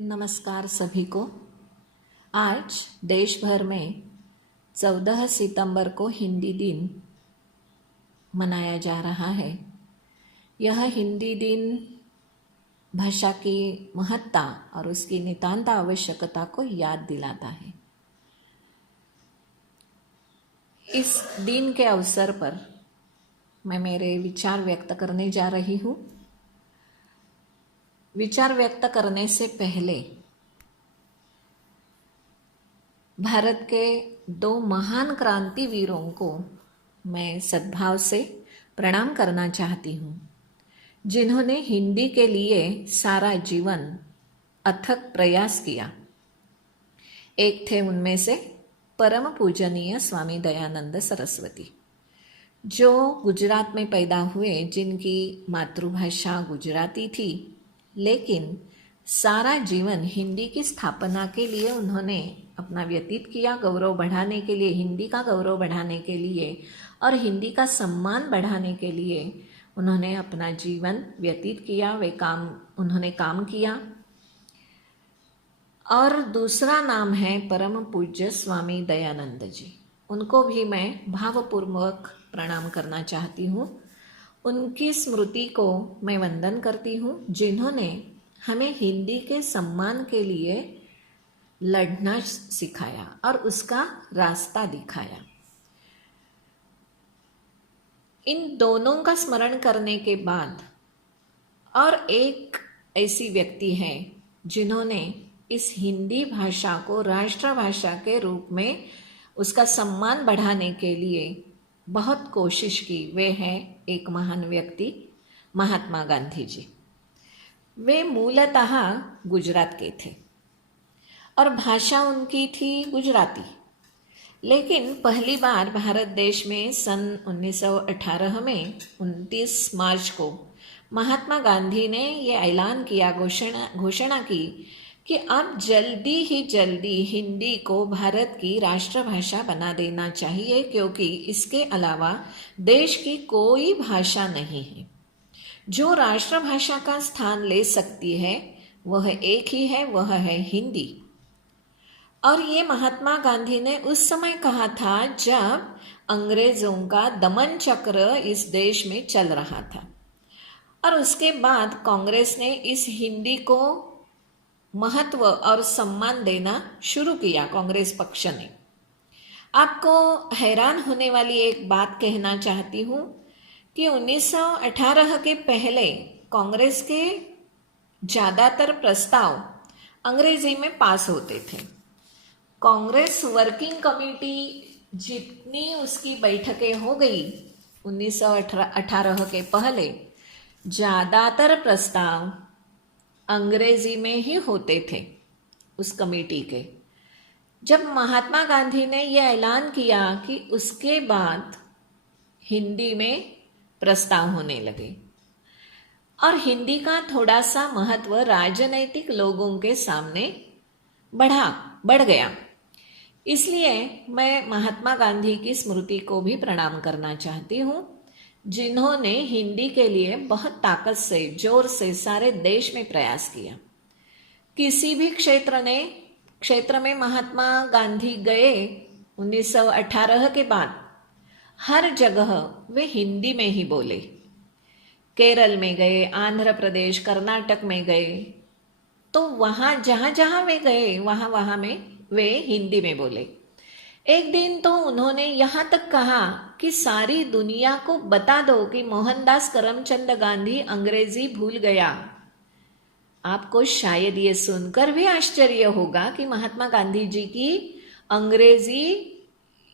नमस्कार सभी को। आज देश भर में 14 सितंबर को हिंदी दिन मनाया जा रहा है। यह हिंदी दिन भाषा की महत्ता और उसकी नितांत आवश्यकता को याद दिलाता है। इस दिन के अवसर पर मैं मेरे विचार व्यक्त करने जा रही हूँ। विचार व्यक्त करने से पहले भारत के 2 महान क्रांतिवीरों को मैं सद्भाव से प्रणाम करना चाहती हूँ, जिन्होंने हिंदी के लिए सारा जीवन अथक प्रयास किया। एक थे उनमें से परम पूजनीय स्वामी दयानंद सरस्वती, जो गुजरात में पैदा हुए, जिनकी मातृभाषा गुजराती थी, लेकिन सारा जीवन हिंदी की स्थापना के लिए उन्होंने अपना व्यतीत किया। गौरव बढ़ाने के लिए, हिंदी का गौरव बढ़ाने के लिए और हिंदी का सम्मान बढ़ाने के लिए उन्होंने अपना जीवन व्यतीत किया। उन्होंने काम किया। और दूसरा नाम है परम पूज्य स्वामी दयानंद जी। उनको भी मैं भावपूर्वक प्रणाम करना चाहती हूँ। उनकी स्मृति को मैं वंदन करती हूँ, जिन्होंने हमें हिंदी के सम्मान के लिए लड़ना सिखाया और उसका रास्ता दिखाया। इन दोनों का स्मरण करने के बाद और एक ऐसी व्यक्ति है जिन्होंने इस हिंदी भाषा को राष्ट्रभाषा के रूप में उसका सम्मान बढ़ाने के लिए बहुत कोशिश की। वे हैं एक महान व्यक्ति, महात्मा गांधी जी। वे मूलतः गुजरात के थे और भाषा उनकी थी गुजराती, लेकिन पहली बार भारत देश में सन 1918 में 29 मार्च को महात्मा गांधी ने ये ऐलान किया, घोषणा की कि अब जल्दी हिंदी को भारत की राष्ट्रभाषा बना देना चाहिए, क्योंकि इसके अलावा देश की कोई भाषा नहीं है जो राष्ट्रभाषा का स्थान ले सकती है। वह एक ही है, वह है हिंदी। और ये महात्मा गांधी ने उस समय कहा था जब अंग्रेजों का दमन चक्र इस देश में चल रहा था। और उसके बाद कांग्रेस ने इस हिंदी को महत्व और सम्मान देना शुरू किया, कांग्रेस पक्ष ने। आपको हैरान होने वाली एक बात कहना चाहती हूँ कि 1918 के पहले कांग्रेस के ज़्यादातर प्रस्ताव अंग्रेजी में पास होते थे। कांग्रेस वर्किंग कमेटी जितनी उसकी बैठकें हो गई 1918 के पहले, ज़्यादातर प्रस्ताव अंग्रेजी में ही होते थे उस कमेटी के। जब महात्मा गांधी ने यह ऐलान किया कि उसके बाद हिंदी में प्रस्ताव होने लगे और हिंदी का थोड़ा सा महत्व राजनैतिक लोगों के सामने बढ़ गया, इसलिए मैं महात्मा गांधी की स्मृति को भी प्रणाम करना चाहती हूँ, जिन्होंने हिंदी के लिए बहुत ताकत से, जोर से सारे देश में प्रयास किया। किसी भी क्षेत्र में महात्मा गांधी गए 1918 के बाद, हर जगह वे हिंदी में ही बोले। केरल में गए, आंध्र प्रदेश, कर्नाटक में गए, तो वहाँ जहाँ वे गए वहाँ में वे हिंदी में बोले। एक दिन तो उन्होंने यहाँ तक कहा कि सारी दुनिया को बता दो कि मोहनदास करमचंद गांधी अंग्रेजी भूल गया। आपको शायद ये सुनकर भी आश्चर्य होगा कि महात्मा गांधी जी की अंग्रेजी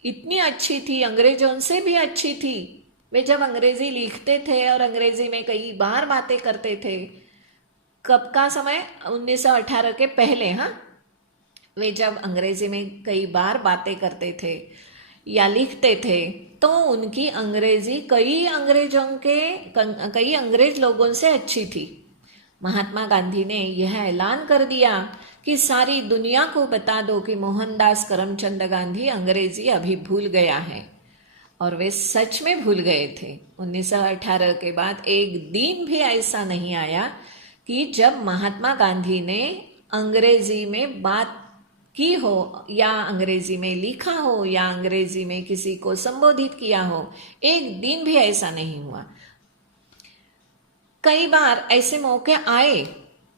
इतनी अच्छी थी, अंग्रेजों से भी अच्छी थी। वे जब अंग्रेजी लिखते थे और अंग्रेजी में कई बार बातें करते थे, कब का समय, 1918 के पहले। हाँ, वे जब अंग्रेजी में कई बार बातें करते थे या लिखते थे, तो उनकी अंग्रेजी कई अंग्रेज लोगों से अच्छी थी। महात्मा गांधी ने यह ऐलान कर दिया कि सारी दुनिया को बता दो कि मोहनदास करमचंद गांधी अंग्रेजी अभी भूल गया है। और वे सच में भूल गए थे। 1918 के बाद एक दिन भी ऐसा नहीं आया कि जब महात्मा गांधी ने अंग्रेजी में बात की हो या अंग्रेजी में लिखा हो या अंग्रेजी में किसी को संबोधित किया हो, एक दिन भी ऐसा नहीं हुआ। कई बार ऐसे मौके आए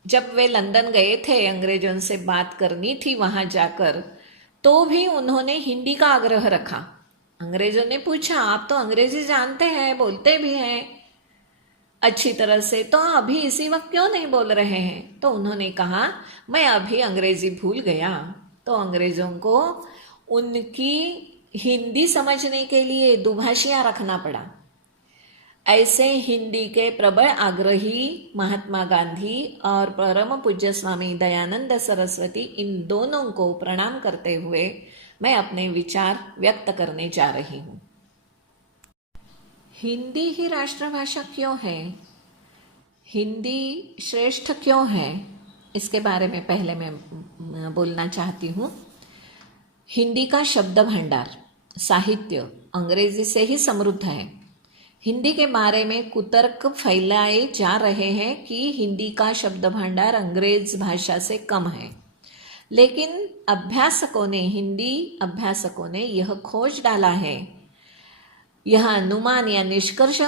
जब वे लंदन गए थे, अंग्रेजों से बात करनी थी वहां जाकर, तो भी उन्होंने हिंदी का आग्रह रखा। अंग्रेजों ने पूछा, आप तो अंग्रेजी जानते हैं, बोलते भी हैं अच्छी तरह से, तो अभी इसी वक्त क्यों नहीं बोल रहे हैं? तो उन्होंने कहा, मैं अभी अंग्रेजी भूल गया। तो अंग्रेजों को उनकी हिंदी समझने के लिए दुभाषियां रखना पड़ा। ऐसे हिंदी के प्रबल आग्रही महात्मा गांधी और परम पूज्य स्वामी दयानंद सरस्वती, इन दोनों को प्रणाम करते हुए मैं अपने विचार व्यक्त करने जा रही हूँ। हिंदी ही राष्ट्रभाषा क्यों है? हिंदी श्रेष्ठ क्यों है? इसके बारे में पहले मैं बोलना चाहती हूँ। हिंदी का शब्द भंडार, साहित्य अंग्रेजी से ही समृद्ध है। हिंदी के बारे में कुतर्क फैलाए जा रहे हैं कि हिंदी का शब्द भंडार अंग्रेज भाषा से कम है, लेकिन हिंदी अभ्यासकों ने यह खोज डाला है, यह अनुमान या निष्कर्ष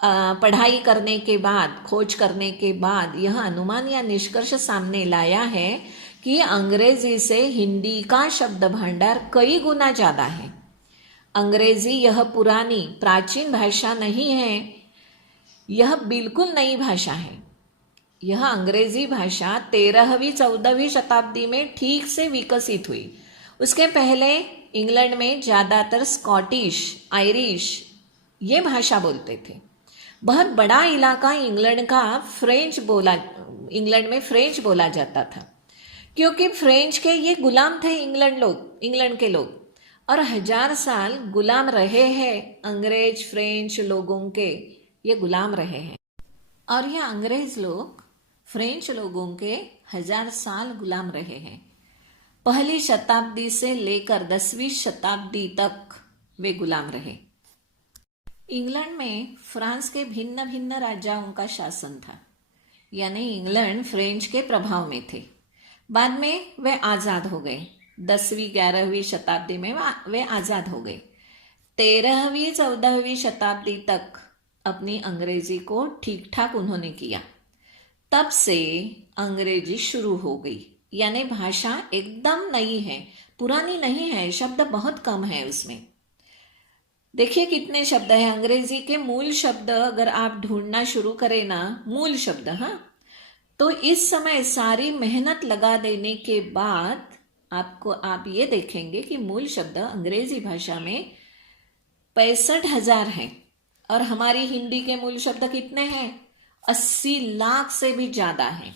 पढ़ाई करने के बाद, खोज करने के बाद यह अनुमान या निष्कर्ष सामने लाया है कि अंग्रेजी से हिंदी का शब्द भंडार कई गुना ज़्यादा है। अंग्रेजी यह पुरानी प्राचीन भाषा नहीं है, यह बिल्कुल नई भाषा है। यह अंग्रेजी भाषा 13वीं 14वीं शताब्दी में ठीक से विकसित हुई। उसके पहले इंग्लैंड में ज़्यादातर स्कॉटिश, आयरिश ये भाषा बोलते थे। बहुत बड़ा इलाका इंग्लैंड में फ्रेंच बोला जाता था, क्योंकि फ्रेंच के ये गुलाम थे इंग्लैंड के लोग, और 1000 साल गुलाम रहे हैं। अंग्रेज फ्रेंच लोगों के ये गुलाम रहे हैं, और ये अंग्रेज लोग फ्रेंच लोगों के 1000 साल गुलाम रहे हैं। पहली शताब्दी से लेकर 10वीं शताब्दी तक वे गुलाम रहे। इंग्लैंड में फ्रांस के भिन्न भिन्न राजाओं का शासन था, यानी इंग्लैंड फ्रेंच के प्रभाव में थे। बाद में वे आज़ाद हो गए। 10वीं 11वीं शताब्दी में वे आज़ाद हो गए। 13वीं 14वीं शताब्दी तक अपनी अंग्रेजी को ठीक ठाक उन्होंने किया। तब से अंग्रेजी शुरू हो गई, यानी भाषा एकदम नई है, पुरानी नहीं है, शब्द बहुत कम है उसमें। देखिए कितने शब्द हैं अंग्रेजी के। मूल शब्द अगर आप ढूंढना शुरू करें ना, मूल शब्द, हाँ, तो इस समय सारी मेहनत लगा देने के बाद आप ये देखेंगे कि मूल शब्द अंग्रेजी भाषा में 65,000 हैं, और हमारी हिंदी के मूल शब्द कितने हैं? 80 लाख से भी ज्यादा हैं।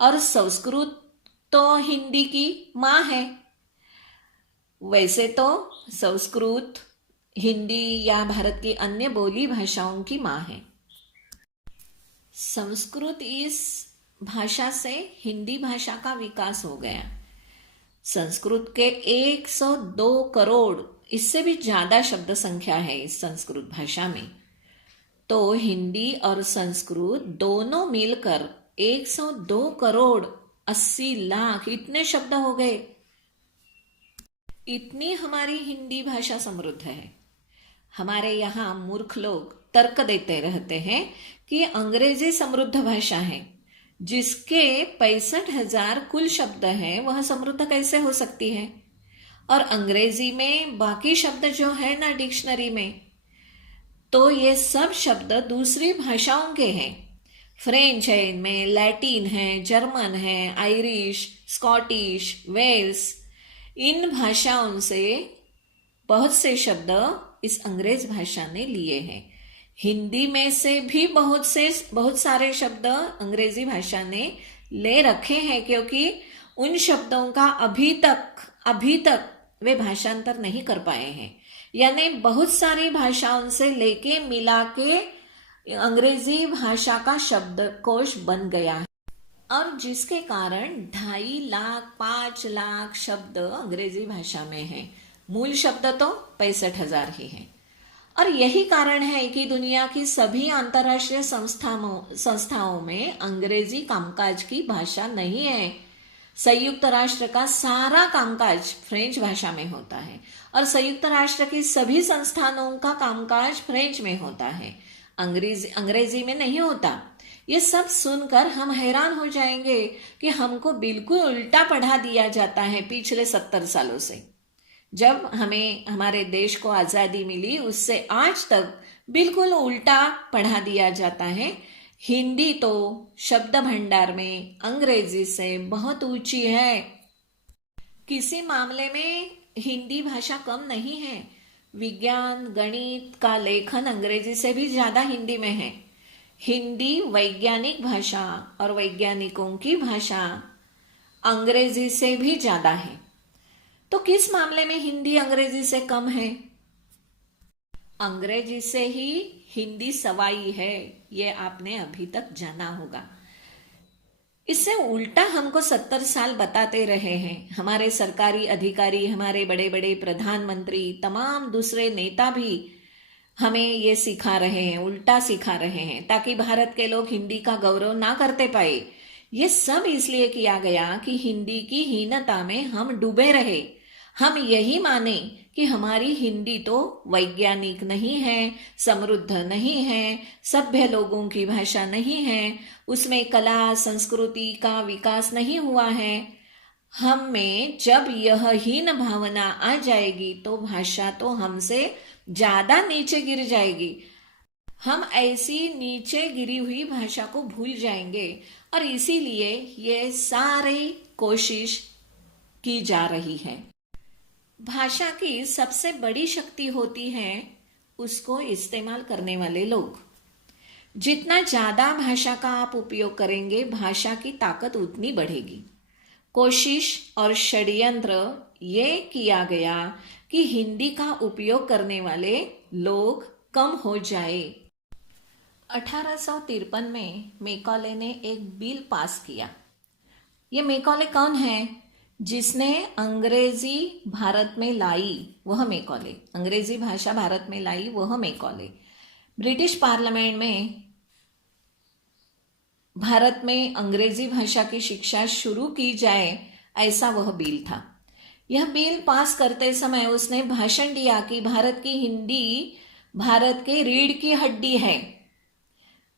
और संस्कृत तो हिंदी की माँ है। वैसे तो संस्कृत हिंदी या भारत की अन्य बोली भाषाओं की माँ है। संस्कृत इस भाषा से हिंदी भाषा का विकास हो गया। संस्कृत के 102 करोड़, इससे भी ज्यादा शब्द संख्या है इस संस्कृत भाषा में। तो हिंदी और संस्कृत दोनों मिलकर 102 करोड़ 80 लाख इतने शब्द हो गए। इतनी हमारी हिंदी भाषा समृद्ध है। हमारे यहाँ मूर्ख लोग तर्क देते रहते हैं कि अंग्रेजी समृद्ध भाषा है, जिसके 65,000 कुल शब्द हैं, वह समृद्ध कैसे हो सकती है? और अंग्रेजी में बाकी शब्द जो है ना डिक्शनरी में, तो ये सब शब्द दूसरी भाषाओं के हैं। फ्रेंच है, इनमें लैटिन है, जर्मन है, आयरिश, स्कॉटिश, वेल्स, इन भाषाओं से बहुत से शब्द इस अंग्रेज भाषा ने लिए हैं। हिंदी में से भी बहुत सारे शब्द अंग्रेजी भाषा ने ले रखे हैं, क्योंकि उन शब्दों का अभी तक वे भाषांतर नहीं कर पाए हैं। यानी बहुत सारी भाषाओं से लेके मिला के अंग्रेजी भाषा का शब्दकोश बन गया है, और जिसके कारण 2.5 लाख 5 लाख शब्द अंग्रेजी भाषा में हैं। मूल शब्द तो 65,000 ही हैं। और यही कारण है कि दुनिया की सभी अंतर्राष्ट्रीय संस्थाओं में अंग्रेजी कामकाज की भाषा नहीं है। संयुक्त राष्ट्र का सारा कामकाज फ्रेंच भाषा में होता है और संयुक्त राष्ट्र की सभी संस्थानों का कामकाज फ्रेंच में होता है, अंग्रेजी में नहीं होता। ये सब सुनकर हम हैरान हो जाएंगे कि हमको बिल्कुल उल्टा पढ़ा दिया जाता है पिछले 70 सालों से। जब हमें हमारे देश को आजादी मिली उससे आज तक बिल्कुल उल्टा पढ़ा दिया जाता है। हिंदी तो शब्द भंडार में अंग्रेजी से बहुत ऊंची है। किसी मामले में हिंदी भाषा कम नहीं है। विज्ञान गणित का लेखन अंग्रेजी से भी ज्यादा हिंदी में है। हिंदी वैज्ञानिक भाषा और वैज्ञानिकों की भाषा अंग्रेजी से भी ज्यादा है। तो किस मामले में हिंदी अंग्रेजी से कम है? अंग्रेजी से ही हिंदी सवाई है, ये आपने अभी तक जाना होगा। इससे उल्टा हमको 70 साल बताते रहे हैं हमारे सरकारी अधिकारी, हमारे बड़े बड़े प्रधानमंत्री, तमाम दूसरे नेता भी हमें ये सिखा रहे हैं, उल्टा सिखा रहे हैं, ताकि भारत के लोग हिंदी का गौरव ना करते पाए। ये सब इसलिए किया गया कि हिंदी की हीनता में हम डूबे रहे। हम यही माने कि हमारी हिंदी तो वैज्ञानिक नहीं है, समृद्ध नहीं है, सभ्य लोगों की भाषा नहीं है, उसमें कला संस्कृति का विकास नहीं हुआ है। हम में जब यह हीन भावना आ जाएगी तो भाषा तो हमसे ज्यादा नीचे गिर जाएगी। हम ऐसी नीचे गिरी हुई भाषा को भूल जाएंगे और इसीलिए ये सारी कोशिश की जा रही है। भाषा की सबसे बड़ी शक्ति होती है उसको इस्तेमाल करने वाले लोग। जितना ज्यादा भाषा का आप उपयोग करेंगे भाषा की ताकत उतनी बढ़ेगी। कोशिश और षड्यंत्र ये किया गया कि हिंदी का उपयोग करने वाले लोग कम हो जाए। 1853 में मैकॉले ने एक बिल पास किया। ये मैकॉले कौन है? जिसने अंग्रेजी भारत में लाई वह मैकॉले, अंग्रेजी भाषा भारत में लाई वह मैकॉले। ब्रिटिश पार्लियामेंट में भारत में अंग्रेजी भाषा की शिक्षा शुरू की जाए ऐसा वह बिल था। यह बिल पास करते समय उसने भाषण दिया कि भारत की हिंदी भारत के रीढ़ की हड्डी है,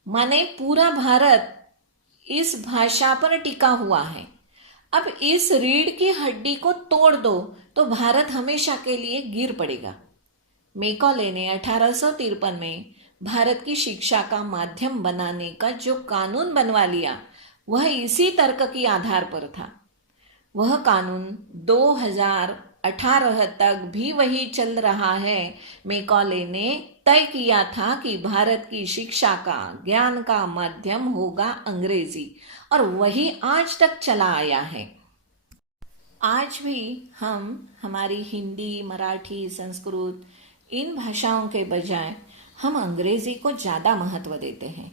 माने पूरा भारत इस भाषा पर टिका हुआ है। अब इस रीढ़ की हड्डी को तोड़ दो तो भारत हमेशा के लिए गिर पड़ेगा। मैकॉले ने 1853 में भारत की शिक्षा का माध्यम बनाने का जो कानून बनवा लिया वह इसी तर्क के आधार पर था। वह कानून 2018 तक भी वही चल रहा है। मैकॉले ने तय किया था कि भारत की शिक्षा का, ज्ञान का माध्यम होगा अंग्रेजी और वही आज तक चला आया है। आज भी हम हमारी हिंदी, मराठी, संस्कृत इन भाषाओं के बजाय हम अंग्रेजी को ज्यादा महत्व देते हैं।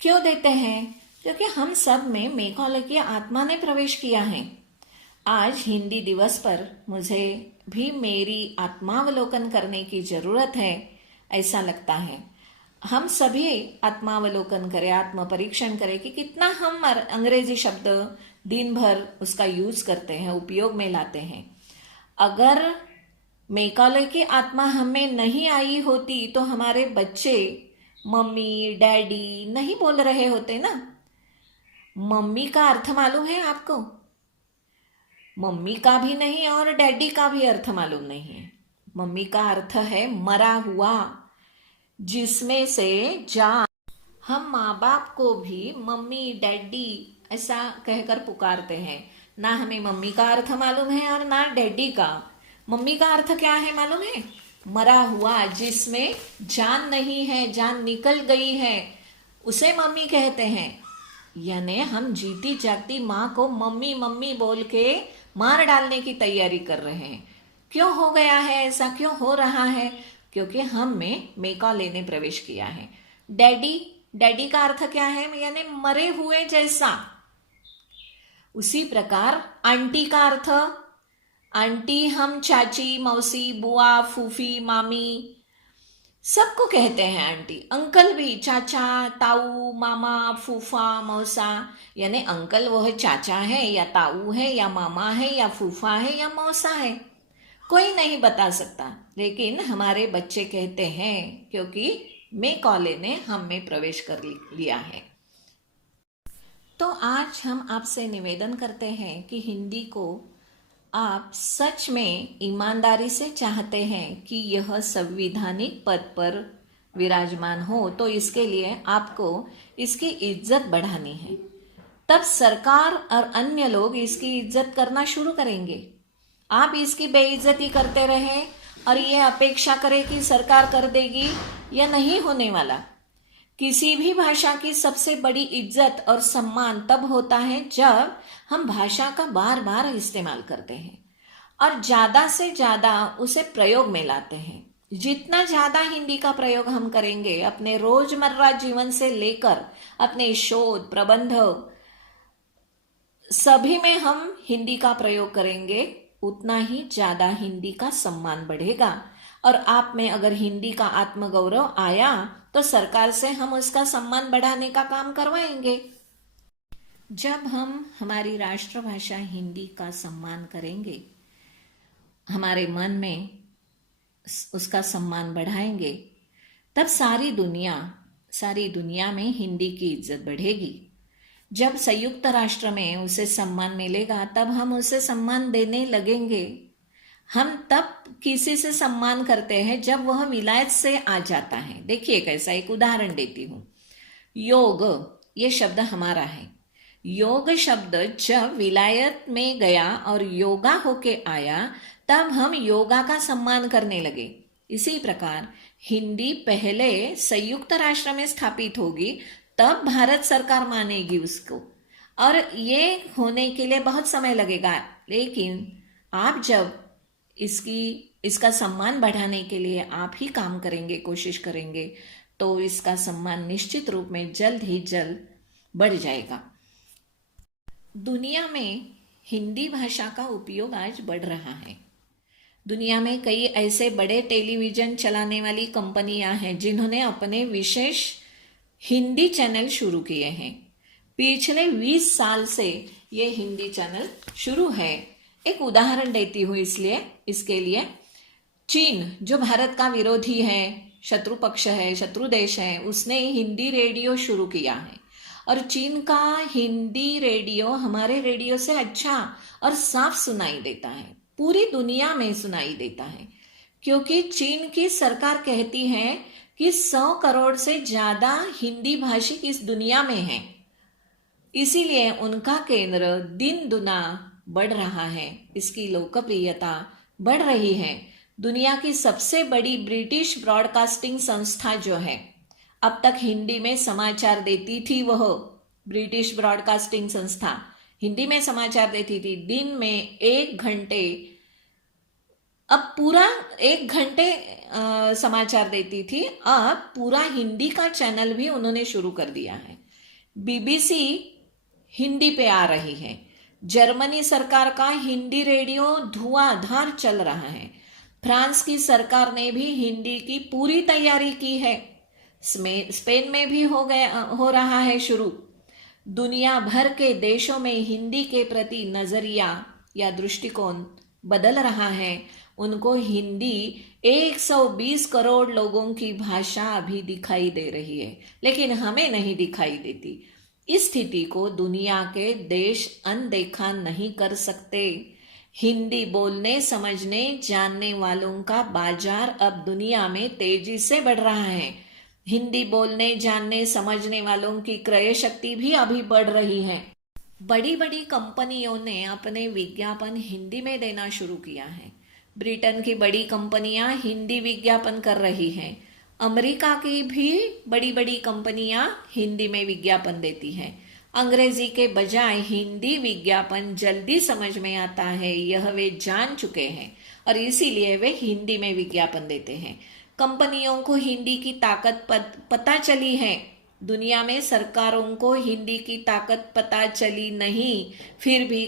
क्यों देते हैं? क्योंकि हम सब में मैकॉले की आत्मा ने प्रवेश किया है। आज हिंदी दिवस पर मुझे भी मेरी आत्मावलोकन करने की जरूरत है, ऐसा लगता है। हम सभी आत्मावलोकन करें, आत्म परीक्षण करें कि कितना हम अंग्रेजी शब्द दिन भर उसका यूज करते हैं, उपयोग में लाते हैं। अगर मैकॉले की आत्मा हमें नहीं आई होती तो हमारे बच्चे मम्मी डैडी नहीं बोल रहे होते ना। मम्मी का अर्थ मालूम है आपको? मम्मी का भी नहीं और डैडी का भी अर्थ मालूम नहीं है। मम्मी का अर्थ है मरा हुआ, जिसमें से जान। हम माँ बाप को भी मम्मी डैडी ऐसा कहकर पुकारते हैं। ना हमें मम्मी का अर्थ मालूम है और ना डैडी का। मम्मी का अर्थ क्या है मालूम है? मरा हुआ, जिसमें जान नहीं है, जान निकल गई है, उसे मम्मी कहते हैं। यानी हम जीती जागती माँ को मम्मी मम्मी बोल के मार डालने की तैयारी कर रहे हैं। क्यों हो गया है ऐसा? क्यों हो रहा है? क्योंकि हम में मैकॉले ने प्रवेश किया है। डैडी, डैडी का अर्थ क्या है? यानी मरे हुए जैसा। उसी प्रकार आंटी का अर्थ, आंटी हम चाची, मौसी, बुआ, फूफी, मामी, सबको कहते हैं आंटी, अंकल भी, चाचा, ताऊ, मामा, फूफा, मौसा। यानी अंकल वो है चाचा है या ताऊ है या मामा है या फूफा है या मौसा है, कोई नहीं बता सकता, लेकिन हमारे बच्चे कहते हैं क्योंकि मैकॉले ने हम में प्रवेश कर लिया है। तो आज हम आपसे निवेदन करते हैं कि हिंदी को आप सच में ईमानदारी से चाहते हैं कि यह संवैधानिक पद पर विराजमान हो, तो इसके लिए आपको इसकी इज्जत बढ़ानी है। तब सरकार और अन्य लोग इसकी इज्जत करना शुरू करेंगे। आप इसकी बेइज्जती करते रहे और ये अपेक्षा करें कि सरकार कर देगी, यह नहीं होने वाला। किसी भी भाषा की सबसे बड़ी इज्जत और सम्मान तब होता है जब हम भाषा का बार बार इस्तेमाल करते हैं और ज्यादा से ज्यादा उसे प्रयोग में लाते हैं। जितना ज्यादा हिंदी का प्रयोग हम करेंगे अपने रोजमर्रा जीवन से लेकर अपने शोध प्रबंध सभी में हम हिंदी का प्रयोग करेंगे, उतना ही ज्यादा हिंदी का सम्मान बढ़ेगा। और आप में अगर हिंदी का आत्मगौरव आया तो सरकार से हम उसका सम्मान बढ़ाने का काम करवाएंगे। जब हम हमारी राष्ट्रभाषा हिंदी का सम्मान करेंगे, हमारे मन में उसका सम्मान बढ़ाएंगे, तब सारी दुनिया में हिंदी की इज्जत बढ़ेगी। जब संयुक्त राष्ट्र में उसे सम्मान मिलेगा तब हम उसे सम्मान देने लगेंगे। हम तब किसी से सम्मान करते हैं जब वह विलायत से आ जाता है। देखिए कैसा, एक उदाहरण देती हूं। योग, ये शब्द हमारा है। योग शब्द जब विलायत में गया और योगा होके आया तब हम योगा का सम्मान करने लगे। इसी प्रकार हिंदी पहले संयुक्त राष्ट्र में स्थापित होगी, तब भारत सरकार मानेगी उसको, और ये होने के लिए बहुत समय लगेगा। लेकिन आप जब इसका सम्मान बढ़ाने के लिए आप ही काम करेंगे, कोशिश करेंगे, तो इसका सम्मान निश्चित रूप में जल्द ही जल्द बढ़ जाएगा। दुनिया में हिंदी भाषा का उपयोग आज बढ़ रहा है। दुनिया में कई ऐसे बड़े टेलीविजन चलाने वाली कंपनियां हैं जिन्होंने अपने विशेष हिंदी चैनल शुरू किए हैं। पिछले 20 साल से ये हिंदी चैनल शुरू है। एक उदाहरण देती हूँ इसके लिए। चीन जो भारत का विरोधी है, शत्रु पक्ष है, शत्रु देश है, उसने हिंदी रेडियो शुरू किया है और चीन का हिंदी रेडियो हमारे रेडियो से अच्छा और साफ सुनाई देता है, पूरी दुनिया में सुनाई देता है, क्योंकि चीन की सरकार कहती है कि 100 करोड़ से ज्यादा हिंदी भाषी इस दुनिया में हैं। इसीलिए उनका केंद्र दिन दुना बढ़ रहा है, इसकी लोकप्रियता बढ़ रही है। दुनिया की सबसे बड़ी ब्रिटिश ब्रॉडकास्टिंग संस्था जो है, अब तक हिंदी में समाचार देती थी, वह ब्रिटिश ब्रॉडकास्टिंग संस्था हिंदी में समाचार देती थी। दिन में 1 घंटे, अब पूरा 1 घंटे समाचार देती थी, अब पूरा हिंदी का चैनल भी उन्होंने शुरू कर दिया है। बीबीसी हिंदी पे आ रही है। जर्मनी सरकार का हिंदी रेडियो धुआंधार चल रहा है। फ्रांस की सरकार ने भी हिंदी की पूरी तैयारी की है। स्पेन में भी हो रहा है शुरू। दुनिया भर के देशों में हिंदी के प्रति नजरिया या दृष्टिकोण बदल रहा है। उनको हिंदी 120 करोड़ लोगों की भाषा अभी दिखाई दे रही है, लेकिन हमें नहीं दिखाई देती। इस स्थिति को दुनिया के देश अनदेखा नहीं कर सकते। हिंदी बोलने, समझने, जानने वालों का बाजार अब दुनिया में तेजी से बढ़ रहा है। हिंदी बोलने, जानने, समझने वालों की क्रय शक्ति भी अभी बढ़ रही है। बड़ी बड़ी कंपनियों ने अपने विज्ञापन हिंदी में देना शुरू किया है। ब्रिटेन की बड़ी कंपनियां हिंदी विज्ञापन कर रही हैं। अमेरिका की भी बड़ी बड़ी कंपनियां हिंदी में विज्ञापन देती हैं। अंग्रेजी के बजाय हिंदी विज्ञापन जल्दी समझ में आता है, यह वे जान चुके हैं और इसीलिए वे हिंदी में विज्ञापन देते हैं। कंपनियों को हिंदी की ताकत पता चली है। दुनिया में सरकारों को हिंदी की ताकत पता चली नहीं, फिर भी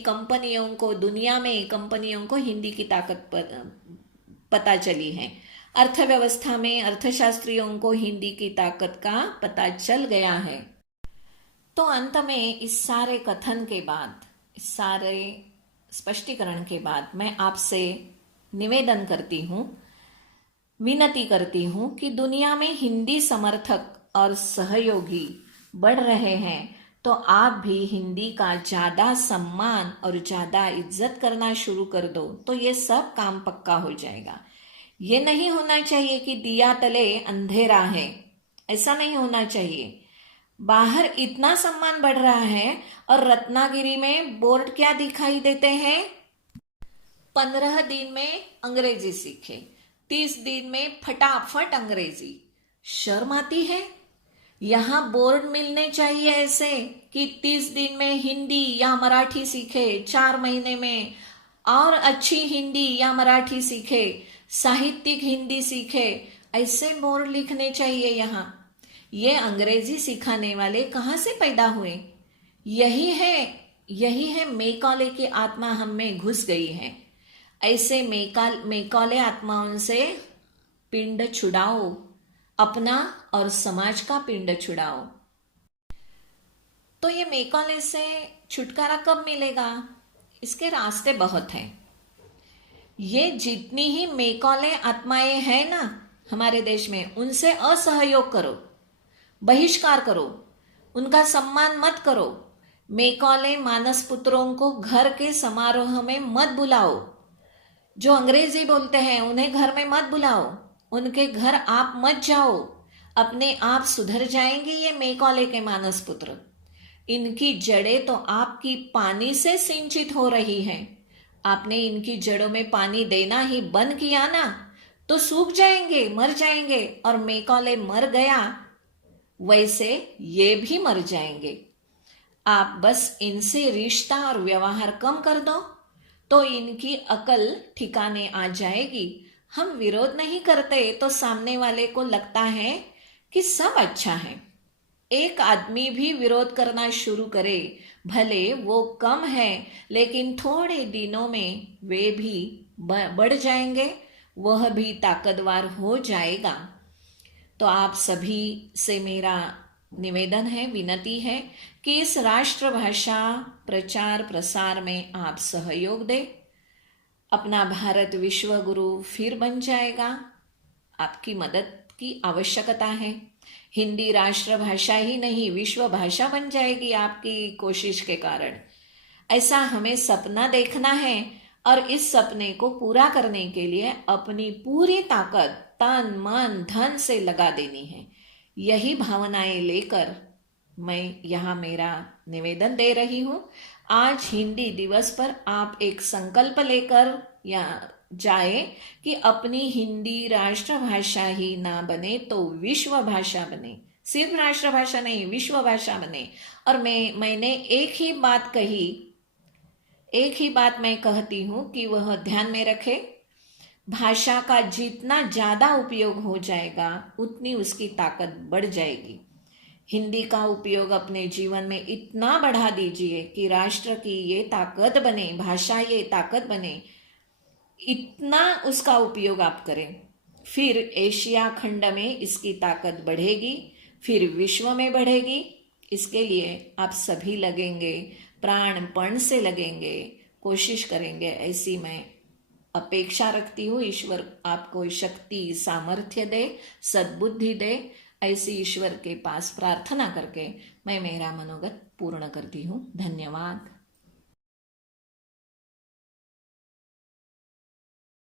दुनिया में कंपनियों को हिंदी की ताकत पता चली है। अर्थव्यवस्था में अर्थशास्त्रियों को हिंदी की ताकत का पता चल गया है। तो अंत में इस सारे कथन के बाद, इस सारे स्पष्टीकरण के बाद मैं आपसे निवेदन करती हूँ, विनती करती हूँ कि दुनिया में हिंदी समर्थक और सहयोगी बढ़ रहे हैं, तो आप भी हिंदी का ज़्यादा सम्मान और ज़्यादा इज्जत करना शुरू कर दो, तो ये सब काम पक्का हो जाएगा। ये नहीं होना चाहिए कि दिया तले अंधेरा है, ऐसा नहीं होना चाहिए। बाहर इतना सम्मान बढ़ रहा है और रत्नागिरी में बोर्ड क्या दिखाई देते हैं, 15 दिन में अंग्रेजी सीखे, 30 दिन में फटाफट अंग्रेजी। शर्म आती है? यहाँ बोर्ड मिलने चाहिए ऐसे कि 30 दिन में हिंदी या मराठी सीखे, 4 महीने में और अच्छी हिंदी या मराठी सीखे, साहित्यिक हिंदी सीखे, ऐसे बोर्ड लिखने चाहिए यहाँ। ये अंग्रेजी सिखाने वाले कहाँ से पैदा हुए? यही है मेकॉले की आत्मा हम में घुस गई है। ऐसे मेकॉले आत्माओं से पिंड छुड़ाओ, अपना और समाज का पिंड छुड़ाओ। तो ये मेकॉले से छुटकारा कब मिलेगा? इसके रास्ते बहुत हैं। ये जितनी ही मेकॉले आत्माएं हैं ना हमारे देश में, उनसे असहयोग करो, बहिष्कार करो, उनका सम्मान मत करो। मेकॉले मानस पुत्रों को घर के समारोह में मत बुलाओ। जो अंग्रेजी बोलते हैं उन्हें घर में मत बुलाओ, उनके घर आप मत जाओ। अपने आप सुधर जाएंगे ये मेकॉले के मानस पुत्र। इनकी जड़ें तो आपकी पानी से सिंचित हो रही हैं। आपने इनकी जड़ों में पानी देना ही बंद किया ना, तो सूख जाएंगे, मर जाएंगे। और मेकॉले मर गया वैसे ये भी मर जाएंगे। आप बस इनसे रिश्ता और व्यवहार कम कर दो, तो इनकी अकल ठिकाने आ जाएगी। हम विरोध नहीं करते तो सामने वाले को लगता है कि सब अच्छा है। एक आदमी भी विरोध करना शुरू करे, भले वो कम है, लेकिन थोड़े दिनों में वे भी बढ़ जाएंगे, वह भी ताकतवर हो जाएगा। तो आप सभी से मेरा निवेदन है, विनती है कि इस राष्ट्रभाषा प्रचार प्रसार में आप सहयोग दें। अपना भारत विश्व गुरु फिर बन जाएगा। आपकी मदद की आवश्यकता है। हिंदी राष्ट्रभाषा ही नहीं, विश्व भाषा बन जाएगी आपकी कोशिश के कारण। ऐसा हमें सपना देखना है और इस सपने को पूरा करने के लिए अपनी पूरी ताकत तन मन धन से लगा देनी है। यही भावनाएं लेकर मैं यहाँ मेरा निवेदन दे रही हूँ। आज हिंदी दिवस पर आप एक संकल्प लेकर या जाए कि अपनी हिंदी राष्ट्रभाषा ही ना बने तो विश्व भाषा बने। सिर्फ राष्ट्रभाषा नहीं, विश्व भाषा बने। और मैंने एक ही बात मैं कहती हूँ कि वह ध्यान में रखे। भाषा का जितना ज्यादा उपयोग हो जाएगा उतनी उसकी ताकत बढ़ जाएगी। हिंदी का उपयोग अपने जीवन में इतना बढ़ा दीजिए कि राष्ट्र की ये ताकत बने, भाषा ये ताकत बने, इतना उसका उपयोग आप करें। फिर एशिया खंड में इसकी ताकत बढ़ेगी, फिर विश्व में बढ़ेगी। इसके लिए आप सभी लगेंगे, प्राणपण से लगेंगे, कोशिश करेंगे, ऐसी मैं अपेक्षा रखती हूँ। ईश्वर आपको शक्ति सामर्थ्य दे, सद्बुद्धि दे। ऐसी ईश्वर के पास प्रार्थना करके मैं मेरा मनोगत पूर्ण करती हूँ। धन्यवाद।